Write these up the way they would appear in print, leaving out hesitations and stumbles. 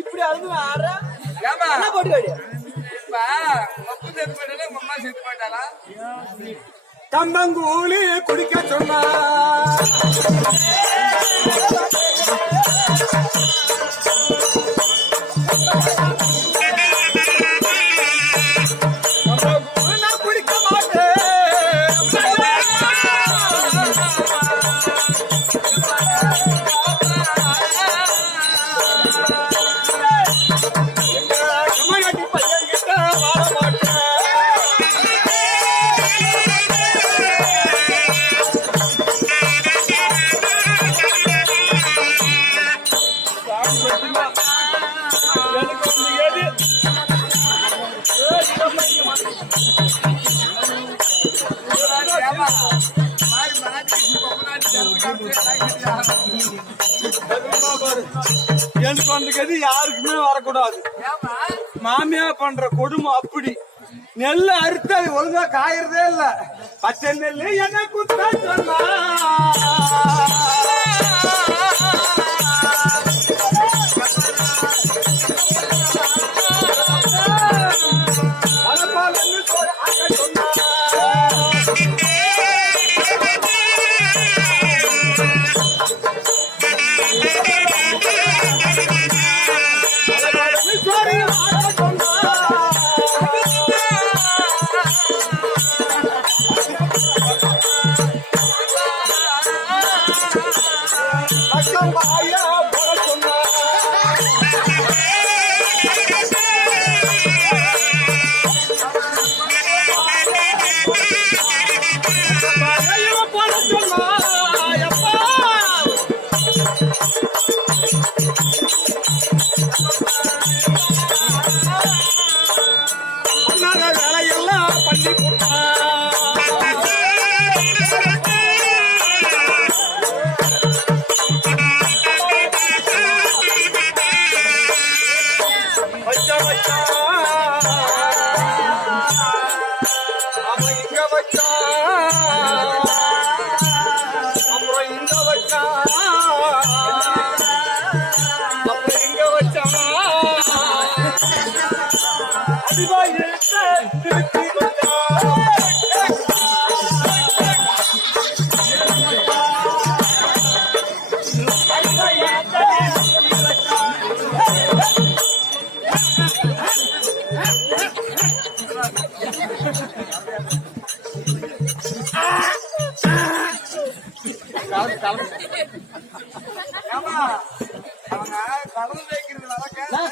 இப்படி அழுது என்ன போட்டு கம்பங்கூழி குடிக்க சொன்னா குடிக்க மாட்டேன் எனக்கு அந்த கதி யாருக்குமே வரக்கூடாது. மாமியா பண்ற கொடுமை அப்படி. நெல் அறுத்து அது ஒழுங்கா காயறதே இல்ல. பச்சை நெல் என்ன குத்தா சொன்னா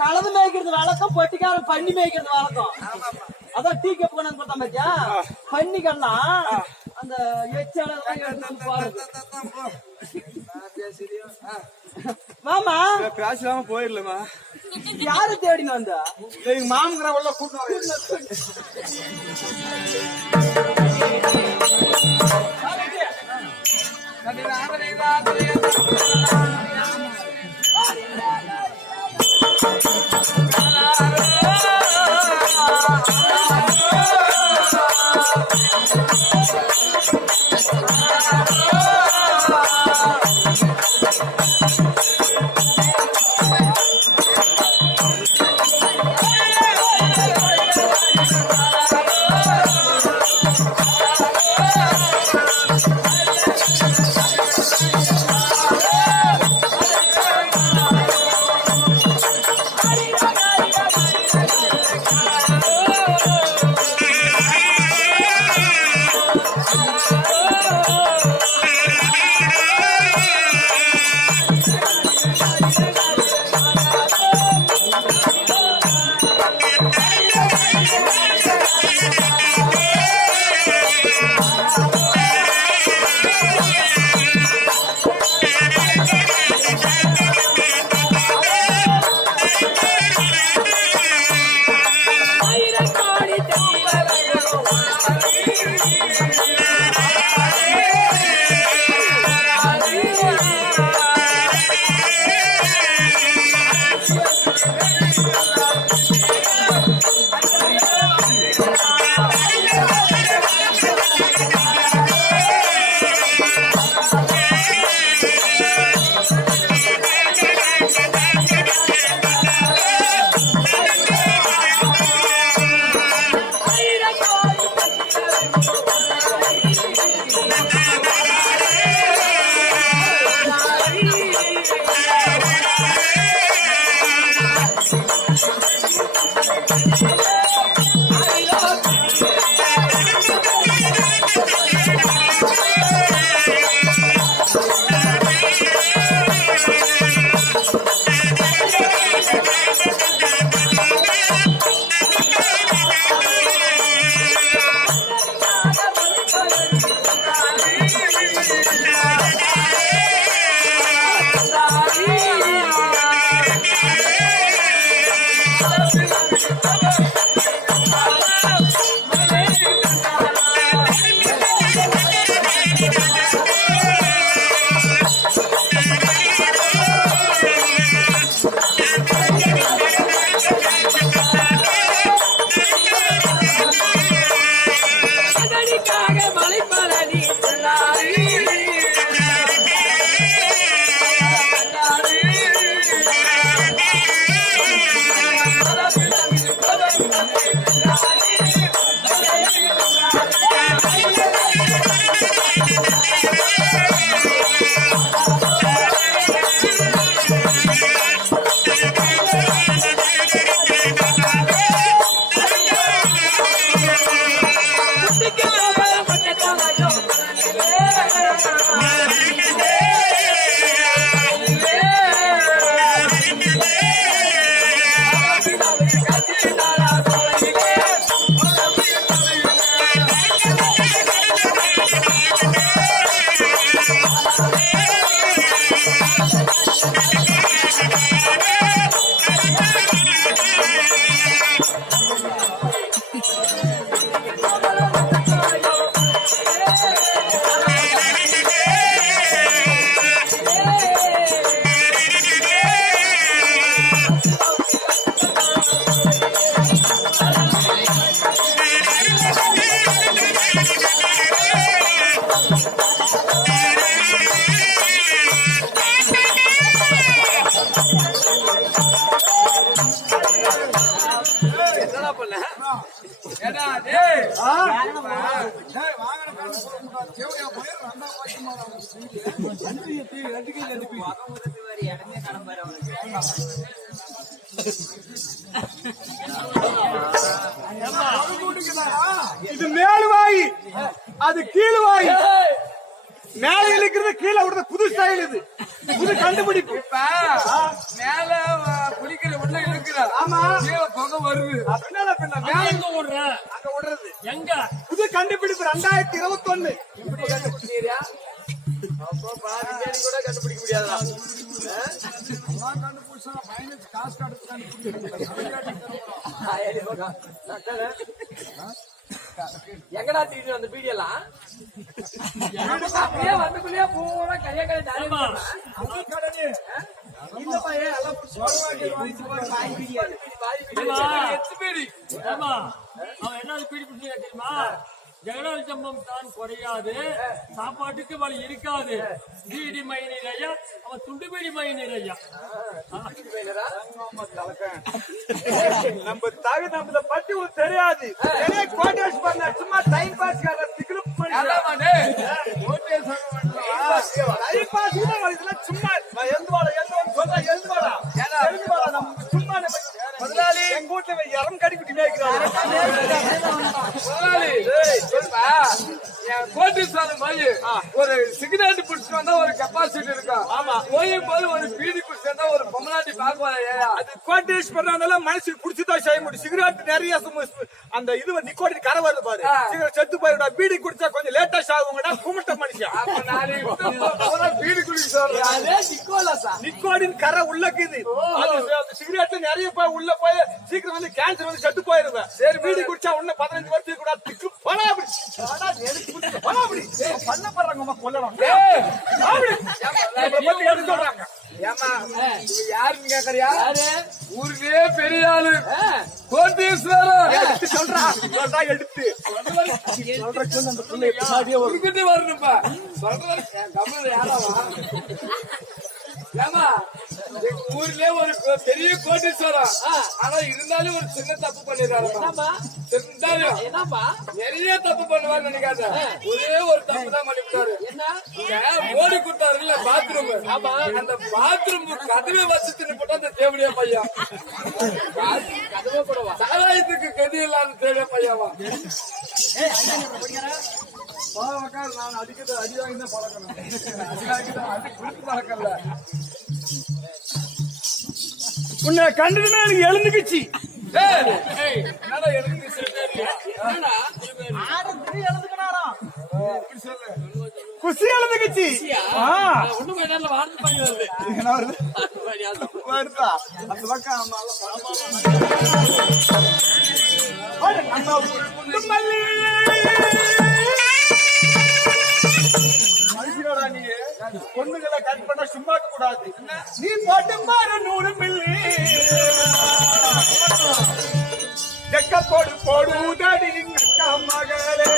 கலந்து மேய்க்கிறது வழக்கம், பொட்டிக்காரன் பண்ணி மேய்க்கிறது வழக்கம். அதான் டீ கப் கொண்டு கொடுத்தா பாத்தியா, பண்ணிக்கன்னா அந்த எச்சால மாமா பேசலாம போயிடலமா. யாரு தேடின்னு வந்தா? எங்க மாமங்கிற உள்ள கூட்டு ஏடா டேய் இது மேல் வாய் அது கீழ் வாய் மேல இழுக்கிறது கீழே விடுறது புது ஸ்டைல் இது புது கண்டுபிடிப்பு இப்ப மேல குளிக்கிற உள்ள இழுக்கிற ஆமா கீழே புகை வருது அப்படின்னா பின்ன மேல எங்க விடுற அங்க விடுறது எங்க புது கண்டுபிடிப்பு 2021 இப்படி கண்டுபிடிச்சீரியா அப்போ பாதி பேர் கூட கண்டுபிடிக்க முடியாதா நான் கண்டுபிடிச்சா ஃபைனல் காசு கார்டு எங்கடா தீட்டு அந்த பீடியெல்லாம் அப்படியே வந்துக்குள்ளேயே பூரா கைய கைய தாரிமா இந்த பையன் எல்லாம் பாய் பீடி எத்து பீடி ஆமா அவன் என்ன பீடி பிடிச்சி தெரியுமா ஜெகநாள் ஜம்பம் தான் குறையாது சாப்பாட்டுக்கு வழி இருக்காது பீடி மை நிறையா அவன் துண்டு பீடி மை நிறையா நம்ம தாங்க நம்மள பத்தி ஒரு தெரியாது கோட்டேஷ் பண்ண சும்மா டைம் பாஸ் சும்மா சும்மா முதலாளி எங்க வீட்டுல இறம் கடி குட்டி மேய்க்கிறாங்க ஒரு சிகரெட் பிடிச்சிட்டு வந்தா ஒரு கெப்பாசிட்டி இருக்கும் ஆமா ஓயும் போது ஒரு பீடி குடிச்சு வந்தா ஒரு பொம்மநாட்டி பாக்குவாங்க அது கோட்டேஷ் பண்ணால மனசுக்கு குடிச்சுதான் செய்ய முடியும் சிகரெட் நிறைய அந்த இது நிக்கோட்டின் கரை வருது பாரு சிகரெட் செத்து போயிருடா பீடி குடிச்சா கொஞ்சம் லேட்டா சாகுங்கடா கும்பிட்ட மனுஷன் பீடி குடிக்க நிக்கோட்டின் கரை உள்ளக்குது சிகரெட்ல நிறைய போய் உள்ள போய் சீக்கிரம் வந்து கேன்சர் வந்து செத்து போயிருவேன் சரி பீடி குடிச்சா உன்ன 15 வருஷத்துக்கு கூட திக்கு போனா அப்படி பண்ணப்படுறாங்க கொல்லணும் சொல்றாங்க யாருன்னு கேக்குறியா ஊருக்கே பெரிய ஆளு கோட்டீஸ்வரர் சொல்றா எடுத்து சொல்றேன் வரணும்பா சொல்றேன் யாராவா ஏமா எங்க ஊர்லயே ஒரு பெரிய கோட்டீஸ்வரம் ஆனா இருந்தாலும் ஒரு சின்ன தப்பு பண்ணிடுறாருமா நிறைய தப்பு பண்ணுவாரு நினைக்காத ஒரே ஒரு தப்பு தான் பண்ணிவிட்டாரு ஓடி கொடுத்தாரு இல்ல பாத்ரூம் அந்த பாத்ரூம் கதவை வச்சு போட்டா அந்த தேவடியா பையன் சாராயத்துக்கு கதி இல்லாத தேவடியா பையாவா நான் அடிக்கிறது அடி வாங்கி தான் பழக்கணும் அடி கொடுத்து பழக்கல உன்னை கண்டதுமே எனக்கு எழுந்துக்குச்சு குசி எழுந்துக்குச்சு வருதா அந்த பக்கம் மனுஷனோட நீ பொண்ணுகளை கட் பண்ண சும்மா கூடாது நீ போட்டு பாரு 100 மில்லி போடு போடு உதடி மகளே